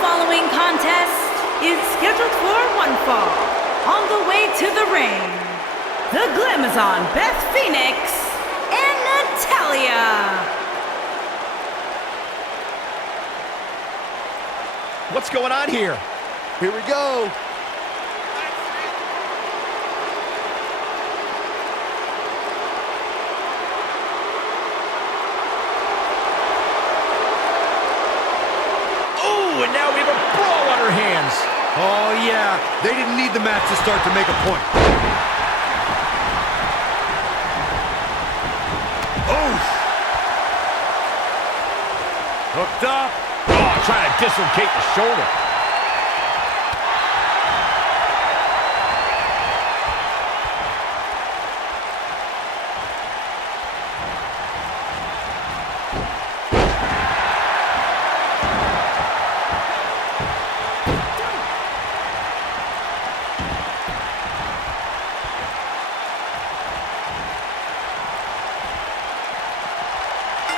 following contest is scheduled for one fall. On the way to the ring, the Glamazon Beth Phoenix and Natalya. What's going on here? Here we go. Oh, and now we have a brawl on our hands. Oh, yeah. They didn't need the match to start to make a point. Oof. Hooked up. Oh, trying to dislocate the shoulder.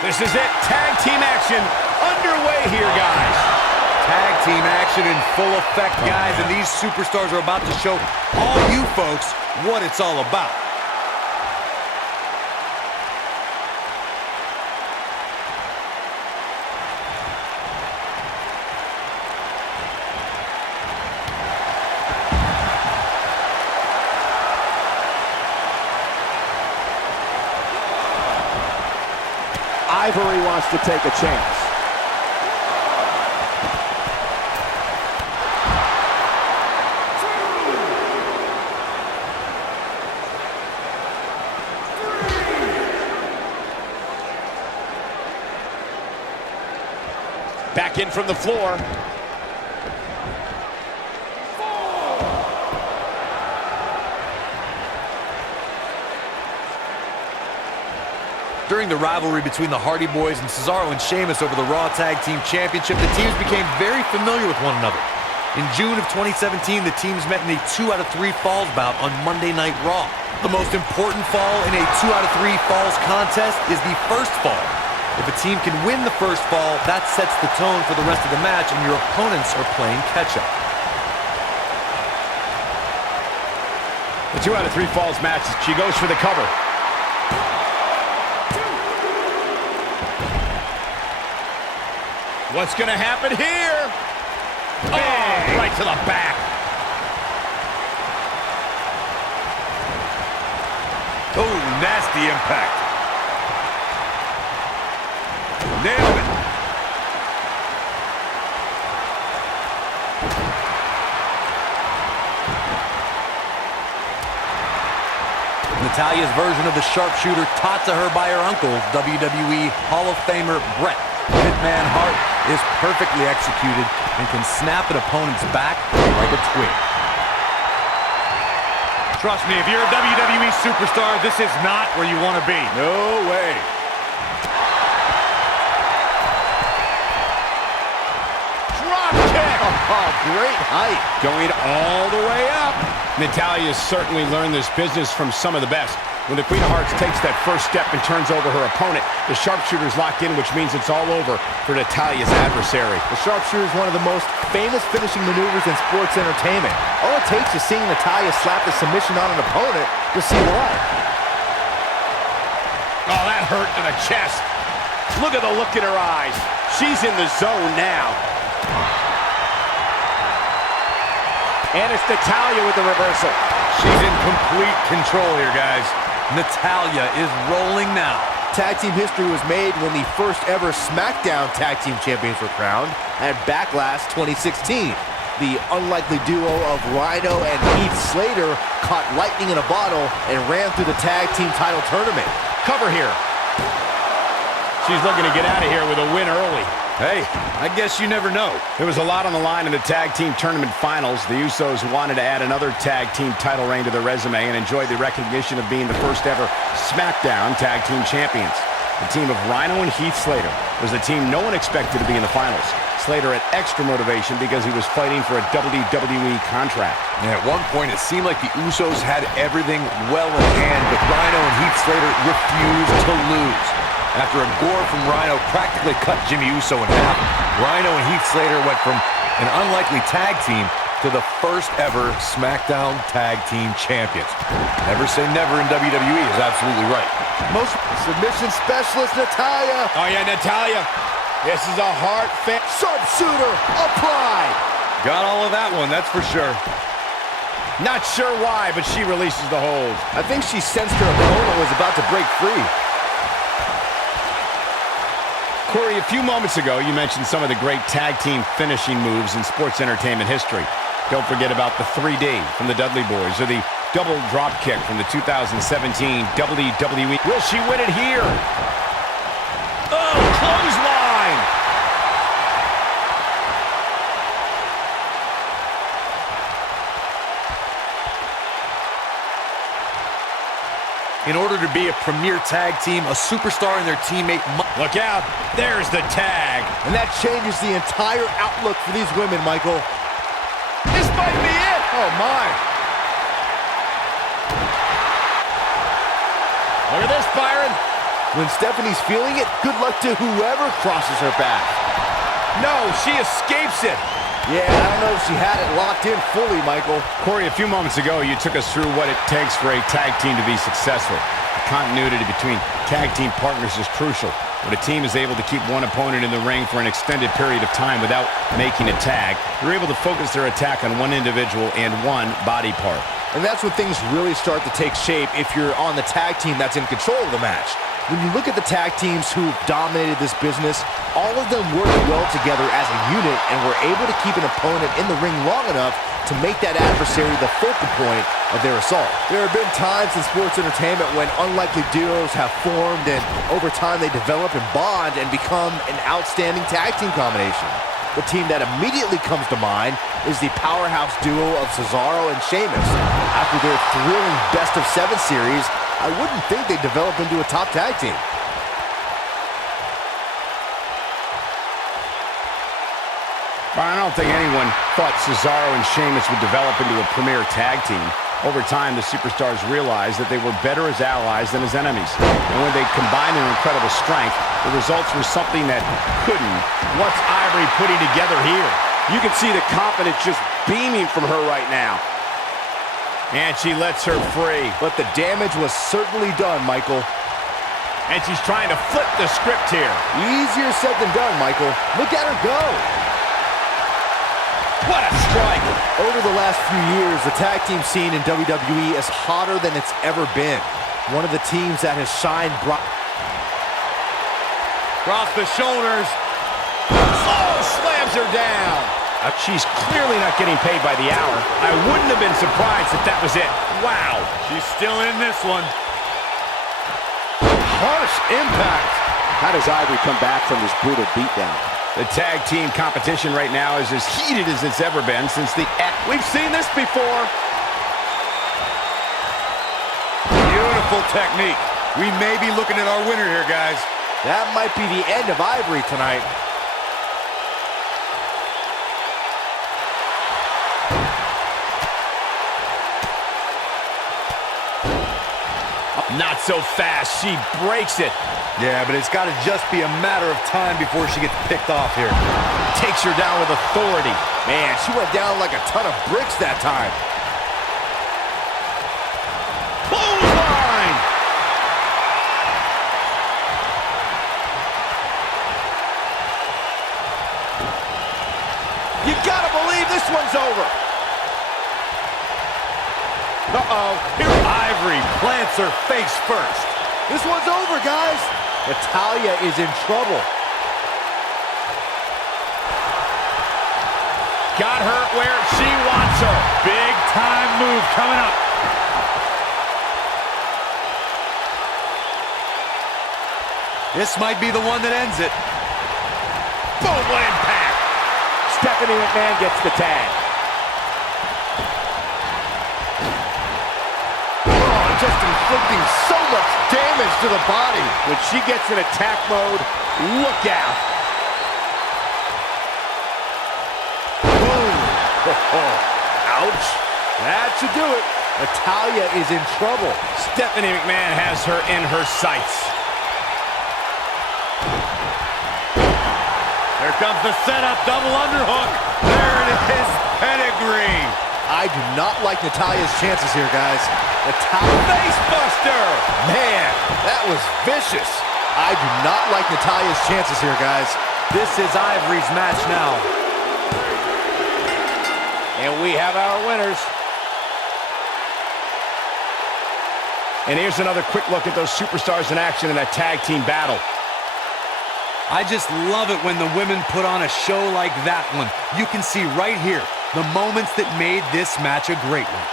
This is it. Tag team action underway here, guys. Tag team action in full effect, guys, and these superstars are about to show all you folks what it's all about. Ivory wants to take a chance. Back in from the floor. During the rivalry between the Hardy Boys and Cesaro and Sheamus over the Raw Tag Team Championship, the teams became very familiar with one another. In June of 2017, the teams met in a 2 out of 3 falls bout on Monday Night Raw. The most important fall in a 2 out of 3 falls contest is the first fall. If a team can win the first fall, that sets the tone for the rest of the match, and your opponents are playing catch-up. The 2 out of 3 falls match, she goes for the cover. What's gonna happen here? Oh, right to the back. Oh, nasty impact. Nailed it. Natalya's version of the sharpshooter taught to her by her uncle, WWE Hall of Famer Bret. McMahon Hart is perfectly executed and can snap an opponent's back like a twig. Trust me, if you're a WWE superstar, this is not where you want to be. No way. Drop kick! Oh, great height. Going all the way up. Natalya has certainly learned this business from some of the best. When the Queen of Hearts takes that first step and turns over her opponent, the sharpshooter's locked in, which means it's all over for Natalya's adversary. The sharpshooter is one of the most famous finishing maneuvers in sports entertainment. All it takes is seeing Natalya slap the submission on an opponent to see why. Oh, that hurt to the chest. Look at the look in her eyes. She's in the zone now. And it's Natalya with the reversal. She's in complete control here, guys. Natalya is rolling now. Tag team history was made when the first ever SmackDown Tag Team Champions were crowned at Backlash 2016. The unlikely duo of Rhino and Heath Slater caught lightning in a bottle and ran through the tag team title tournament. Cover here. She's looking to get out of here with a win early. Hey, I guess you never know. There was a lot on the line in the tag team tournament finals. The Usos wanted to add another tag team title reign to their resume and enjoyed the recognition of being the first ever SmackDown Tag Team Champions. The team of Rhino and Heath Slater was the team no one expected to be in the finals. Slater had extra motivation because he was fighting for a WWE contract. And at one point, it seemed like the Usos had everything well in hand, but Rhino and Heath Slater refused to lose. After a gore from Rhino practically cut Jimmy Uso in half, Rhino and Heath Slater went from an unlikely tag team, to the first ever SmackDown Tag Team Champions. Never say never in WWE is absolutely right. Most submission specialist, Natalya. Oh, yeah, Natalya. This is a heart-fit Sharpshooter applied. Got all of that one, that's for sure. Not sure why, but she releases the hold. I think she sensed her opponent was about to break free. Corey, a few moments ago, you mentioned some of the great tag team finishing moves in sports entertainment history. Don't forget about the 3D from the Dudley Boys or the double drop kick from the 2017 WWE. Will she win it here? Oh, clothesline! In order to be a premier tag team, a superstar and their teammate must... Look out, there's the tag. And that changes the entire outlook for these women, Michael. This might be it. Oh, my. Look at this, Byron. When Stephanie's feeling it, good luck to whoever crosses her path. No, she escapes it. Yeah, I don't know if she had it locked in fully, Michael. Corey, a few moments ago, you took us through what it takes for a tag team to be successful. The continuity between tag team partners is crucial. When a team is able to keep one opponent in the ring for an extended period of time without making a tag, they're able to focus their attack on one individual and one body part. And that's when things really start to take shape if you're on the tag team that's in control of the match. When you look at the tag teams who've dominated this business, all of them work well together as a unit and were able to keep an opponent in the ring long enough to make that adversary the focal point of their assault. There have been times in sports entertainment when unlikely duos have formed and over time they develop and bond and become an outstanding tag team combination. The team that immediately comes to mind is the powerhouse duo of Cesaro and Sheamus. After their thrilling best-of-7 series, I wouldn't think they'd develop into a top tag team. I don't think anyone thought Cesaro and Sheamus would develop into a premier tag team. Over time, the superstars realized that they were better as allies than as enemies. And when they combined their incredible strength, the results were something that couldn't. What's Ivory putting together here? You can see the confidence just beaming from her right now. And she lets her free. But the damage was certainly done, Michael. And she's trying to flip the script here. Easier said than done, Michael. Look at her go. What a strike! Over the last few years, the tag team scene in WWE is hotter than it's ever been. One of the teams that has shined bright. Cross the shoulders. Oh, slams her down. She's clearly not getting paid by the hour. I wouldn't have been surprised if that was it. Wow. She's still in this one. Harsh impact. How does Ivory come back from this brutal beatdown? The tag team competition right now is as heated as it's ever been since the... We've seen this before. Beautiful technique. We may be looking at our winner here, guys. That might be the end of Ivory tonight. Not so fast. She breaks it. Yeah, but it's got to just be a matter of time before she gets picked off here. Takes her down with authority. Man, she went down like a ton of bricks that time. Clothesline! You gotta believe this one's over. Uh-oh. Here Ivory plants her face first. This one's over, guys. Natalya is in trouble. Got her where she wants her. Big time move coming up. This might be the one that ends it. Boom, what impact. Stephanie McMahon gets the tag. Just inflicting so much damage to the body. When she gets in attack mode, look out. Boom. Ouch. That should do it. Natalya is in trouble. Stephanie McMahon has her in her sights. Here comes the setup, double underhook. There it is, pedigree. I do not like Natalya's chances here, guys. Face buster. Man, that was vicious. I do not like Natalya's chances here, guys. This is Ivory's match now. And we have our winners. And here's another quick look at those superstars in action in a tag team battle. I just love it when the women put on a show like that one. You can see right here the moments that made this match a great one.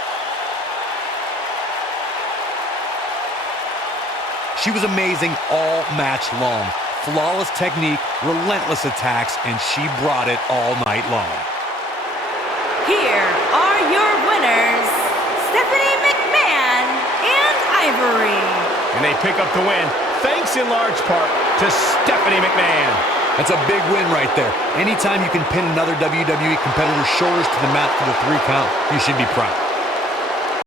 She was amazing all match long. Flawless technique, relentless attacks, and she brought it all night long. Here are your winners, Stephanie McMahon and Ivory. And they pick up the win, thanks in large part to Stephanie McMahon. That's a big win right there. Anytime you can pin another WWE competitor's shoulders to the mat for the 3 count, you should be proud.